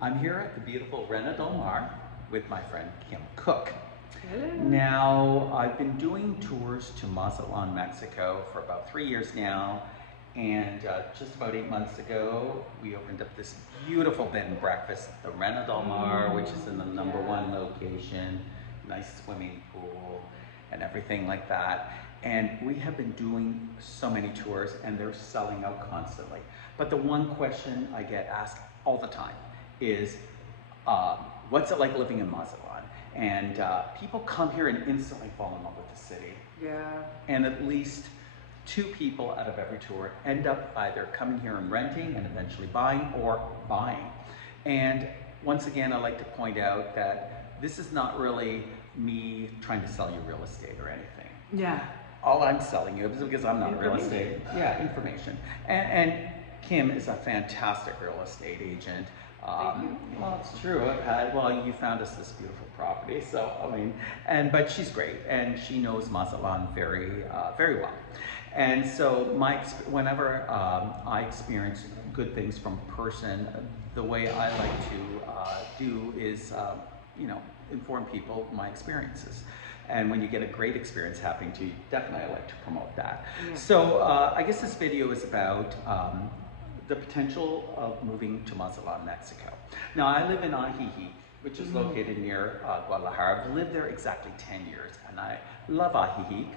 I'm here at the beautiful Reina Del Mar with my friend Kim Cook. Hello. Now, I've been doing tours to Mazatlán, Mexico for about 3 years now, and just about 8 months ago, we opened up this beautiful bed and breakfast at the Reina Del Mar, which is in the #1 location, nice swimming pool, and everything like that. And we have been doing so many tours, and they're selling out constantly. But the one question I get asked all the time is, what's it like living in Mazatlán? And people come here and instantly fall in love with the city. Yeah. And at least 2 people out of every tour end up either coming here and renting and eventually buying, or buying. And once again, I like to point out that this is not really me trying to sell you real estate or anything. Yeah. All I'm selling you is, because I'm not real estate. Yeah, information. And Kim is a fantastic real estate agent. Thank you. Well, it's true. Well, you found us this beautiful property, so I mean, but she's great, and she knows Mazatlán very, very well. And so whenever I experience good things from a person, the way I like to do is, inform people of my experiences. And when you get a great experience happening to you, definitely I like to promote that. Yeah. So I guess this video is about the potential of moving to Mazatlán, Mexico. Now, I live in Ajijic, which is located near Guadalajara. I've lived there exactly 10 years, and I love Ajijic.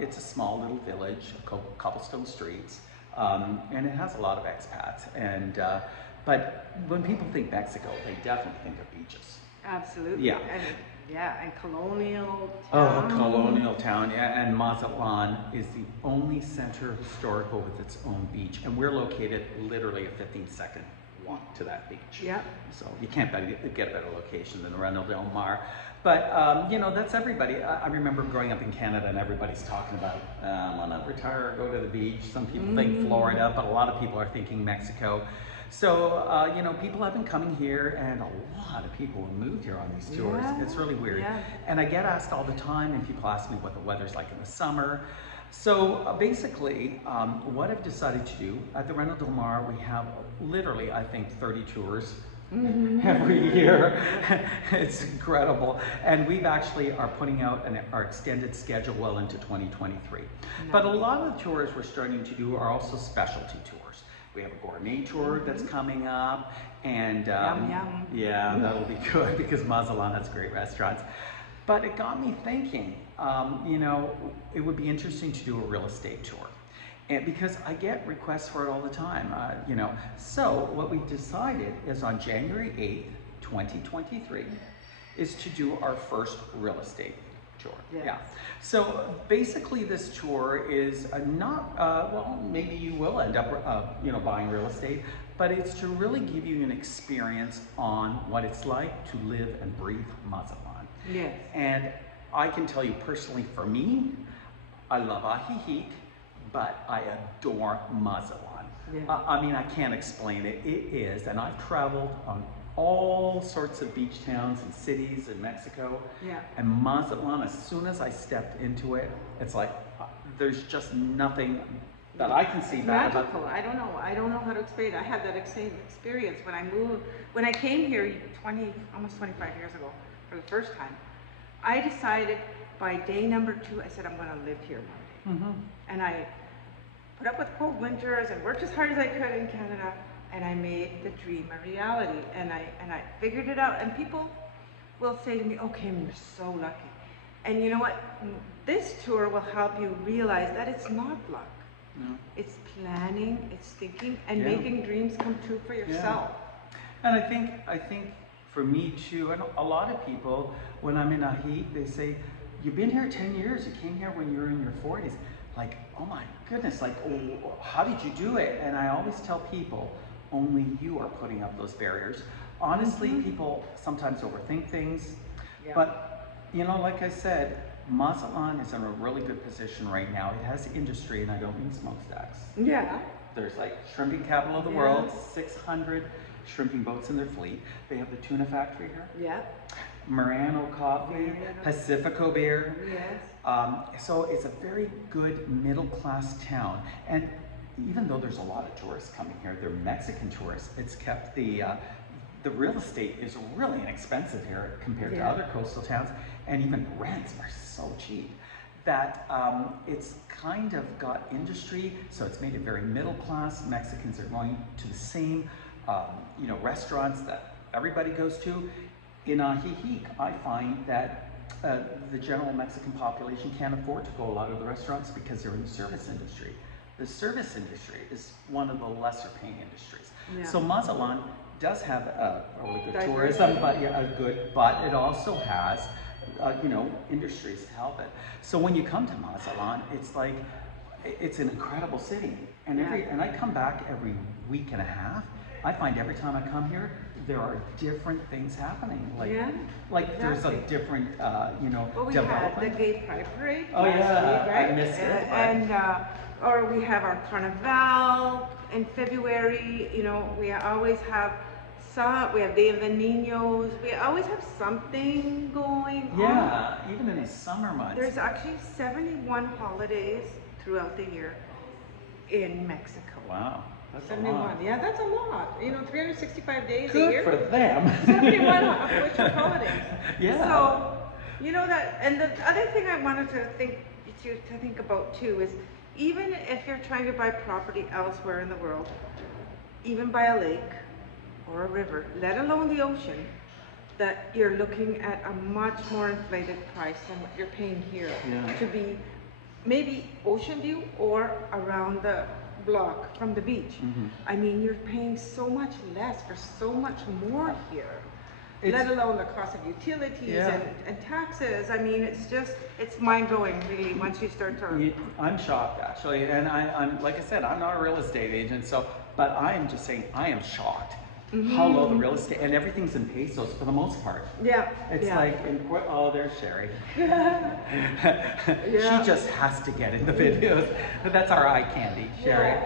It's a small little village, cobblestone streets, and it has a lot of expats. And but when people think Mexico, they definitely think of beaches. Absolutely. Yeah. And colonial Oh, town. a colonial town, yeah, and Mazatlán is the only center historical with its own beach, and we're located literally a 15-second walk to that beach. Yeah. So you can't get a better location than Reina Del Mar. But, that's everybody. I remember growing up in Canada, and everybody's talking about, I want to retire or go to the beach. Some people think Florida, but a lot of people are thinking Mexico. So, people have been coming here, and a lot of people have moved here on these tours. Yeah. It's really weird. Yeah. And I get asked all the time, and people ask me what the weather's like in the summer. So basically, what I've decided to do, at the Reina Del Mar, we have literally, I think, 30 tours every year. It's incredible. And we've actually are putting out our extended schedule well into 2023. Nice. But a lot of the tours we're starting to do are also specialty tours. We have a gourmet tour that's coming up, and Yum, yum. yeah, that'll be good because Mazatlán has great restaurants. But it got me thinking, it would be interesting to do a real estate tour, and because I get requests for it all the time, So what we decided is on January 8th, 2023, is to do our first real estate tour. Yes. Yeah. So basically, this tour is not, maybe you will end up, buying real estate, but it's to really give you an experience on what it's like to live and breathe Mazatlán. Yes. And I can tell you personally, for me, I love Ajijic, but I adore Mazatlán. Yeah. I can't explain it. It is, and I've traveled on all sorts of beach towns and cities in Mexico. Yeah. And Mazatlán, as soon as I stepped into it, it's like there's just nothing that I can see bad about. Magical. I don't know how to explain it. I had that same experience when I came here almost 25 years ago for the first time. I decided by day number 2, I said, I'm going to live here one day. And I put up with cold winters and worked as hard as I could in Canada. And I made the dream a reality, and I figured it out. And people will say to me, "Oh, Kim, you're so lucky." And you know what? This tour will help you realize that it's not luck. No. It's planning, it's thinking, and making dreams come true for yourself. Yeah. And I think for me too, and a lot of people, when I'm in Ajijic, they say, "You've been here 10 years. You came here when you were in your 40s." Like, oh my goodness! Like, oh, how did you do it? And I always tell people, only you are putting up those barriers. Honestly, people sometimes overthink things, but like I said, Mazatlán is in a really good position right now. It has industry, and I don't mean smokestacks. Yeah. There's like shrimping capital of the world, 600 shrimping boats in their fleet. They have the tuna factory here. Yeah. Marano coffee, Pacifico beer. Yes. So it's a very good middle-class town. And even though there's a lot of tourists coming here, they're Mexican tourists, it's kept the the real estate is really inexpensive here compared to other coastal towns, and even rents are so cheap that it's kind of got industry, so it's made it very middle class. Mexicans are going to the same you know, restaurants that everybody goes to. In Ajijic, I find that the general Mexican population can't afford to go a lot of the restaurants because they're in the service industry. The service industry is one of the lesser paying industries. Yeah. So Mazatlán does have a really good tourism, but but it also has you know, industries to help it. So when you come to Mazatlán, it's like, it's an incredible city. And I come back every week and a half. I find every time I come here, there are different things happening. Like there's a different, you know, development. We had the Gay Pride Parade. Oh yeah, week, right? I missed it. And or we have our Carnival in February. You know, we always have we have Day of the Niños. We always have something going on. Yeah, even in the summer months. There's actually 71 holidays throughout the year in Mexico. Wow. That's 71. a lot. Yeah, that's a lot. You know, 365 days a Good year. for them. 71 of which are holidays. Yeah. So, you know that, and the other thing I wanted to think about too is, even if you're trying to buy property elsewhere in the world, even by a lake or a river, let alone the ocean, that you're looking at a much more inflated price than what you're paying here to be maybe ocean view or around the block from the beach. I mean, you're paying so much less for so much more here, let alone the cost of utilities and taxes. I mean, it's mind-blowing really once you start to... I'm shocked actually, and I'm like I said, I'm not a real estate agent, so, but I am just saying I am shocked how low the real estate, and everything's in pesos for the most part. It's like in oh, there's Sherry. She just has to get in the videos. That's our eye candy, Sherry.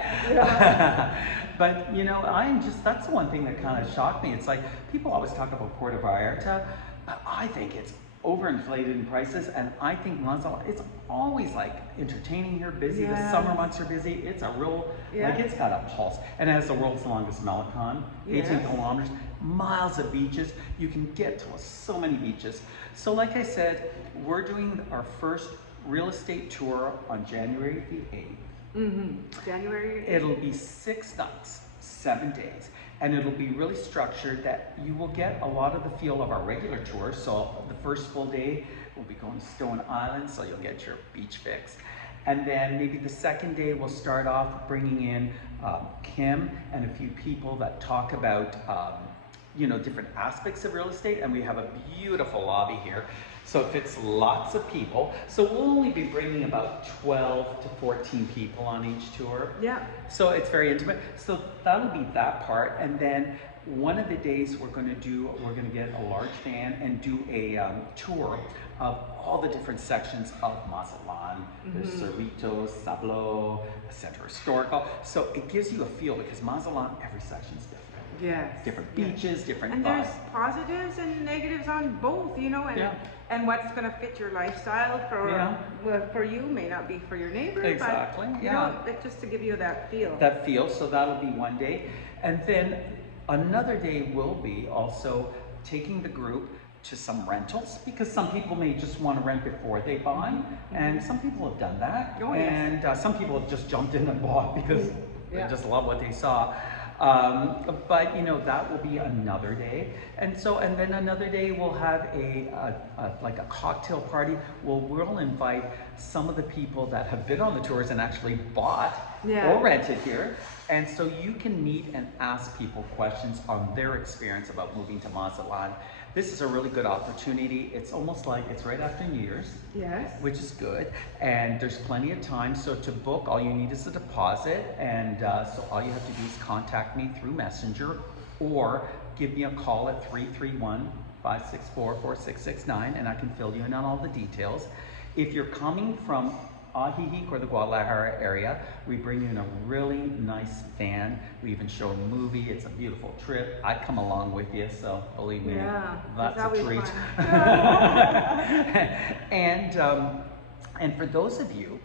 But you know, that's the one thing that kind of shocked me. It's like people always talk about Puerto Vallarta. I think it's overinflated in prices, and I think Mazatlán, it's always like entertaining here, busy. The summer months are busy. It's a real, like it's got a pulse, and it has the world's longest Malecon, 18 kilometers, miles of beaches. You can get to so many beaches. So like I said, we're doing our first real estate tour on January the 8th. January 8th. It'll be 6 nights, 7 days. And it'll be really structured that you will get a lot of the feel of our regular tour. So the first full day, we'll be going to Stone Island, so you'll get your beach fix. And then maybe the second day, we'll start off bringing in Kim and a few people that talk about you know, different aspects of real estate. And we have a beautiful lobby here, so it fits lots of people. So we'll only be bringing about 12 to 14 people on each tour. So it's very intimate. So that'll be that part. And then one of the days we're going to get a large van and do a tour of all the different sections of Mazatlán. There's Cerritos, Sablo, Centro Historical. So it gives you a feel, because Mazatlán, every section's different. Different beaches, different and there's positives and negatives on both, you know, and what's going to fit your lifestyle for you may not be for your neighbor. Exactly. But, you know, it's just to give you that feel. So that'll be one day. And then another day will be also taking the group to some rentals, because some people may just want to rent before they buy, and some people have done that. And some people have just jumped in and bought because they just love what they saw. But you know, that will be another day. And then another day we'll have like a cocktail party. We'll invite some of the people that have been on the tours and actually bought or rented here. And so you can meet and ask people questions on their experience about moving to Mazatlán. This is a really good opportunity. It's almost like it's right after New Year's, which is good. And there's plenty of time. So to book, all you need is a deposit. And so all you have to do is contact me through Messenger, or give me a call at 331-564-4669, and I can fill you in on all the details. If you're coming from Ajijic or the Guadalajara area, we bring you in a really nice van. We even show a movie. It's a beautiful trip. I come along with you, so believe me, that's a treat. And for those of you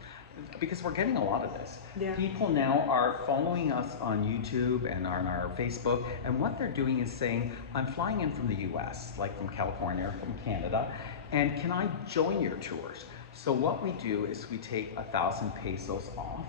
because we're getting a lot of this. Yeah. People now are following us on YouTube and on our Facebook, and what they're doing is saying, I'm flying in from the US, like from California or from Canada, and can I join your tours? So what we do is we take 1,000 pesos off,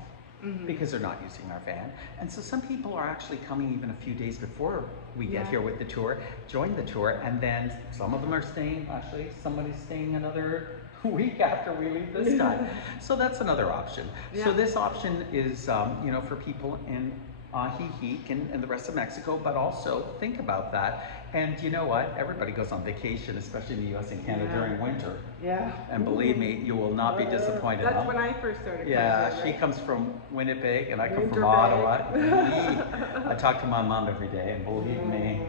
because they're not using our van. And so some people are actually coming even a few days before we get here with the tour, join the tour, and then some of them are staying, actually somebody's staying another week after we leave this time. So that's another option. So this option is, you know, for people in Ajijic and the rest of Mexico, but also think about that. And you know what? Everybody goes on vacation, especially in the US and Canada during winter. Yeah. And believe me, you will not be disappointed. That's when I first started. Yeah, she comes from Winnipeg and I come from Ottawa. I talk to my mom every day, and believe me,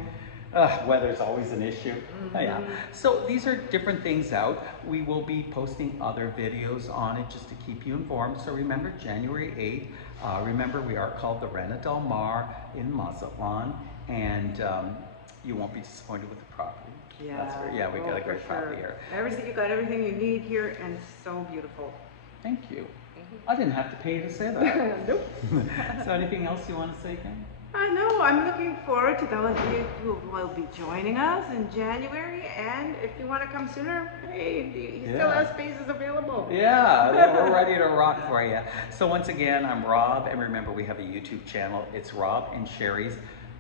weather's always an issue. Yeah. So these are different things out. We will be posting other videos on it just to keep you informed. So remember, January 8th, remember we are called the Reina Del Mar in Mazatlán, and you won't be disappointed with the property. Yeah. We got a great property here. You got everything you need here, and so beautiful. Thank you. I didn't have to pay you to say that. Nope. So anything else you want to say, Kim? No, I'm looking forward to those of you who will be joining us in January, and if you want to come sooner, hey, he still has spaces available. Yeah, we're ready to rock for you. So once again, I'm Rob, and remember we have a YouTube channel. It's Rob and Sherry's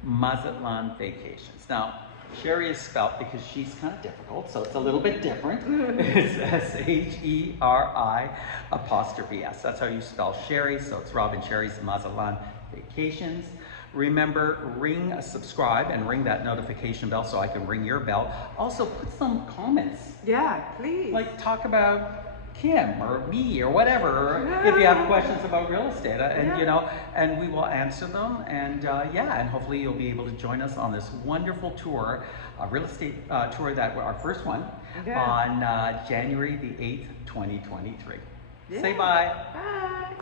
Mazatlán Vacations. Now, Sherry is spelled because she's kind of difficult, so it's a little bit different. It's SHERI apostrophe S. That's how you spell Sherry, so it's Rob and Sherry's Mazatlán Vacations. Remember, subscribe and ring that notification bell so I can ring your bell. Also, put some comments. Yeah, please. Like, talk about Kim or me or whatever, if you have questions about real estate, and you know, and we will answer them. And and hopefully you'll be able to join us on this wonderful tour, a real estate tour, that our first one on January the 8th, 2023. Say bye. Bye.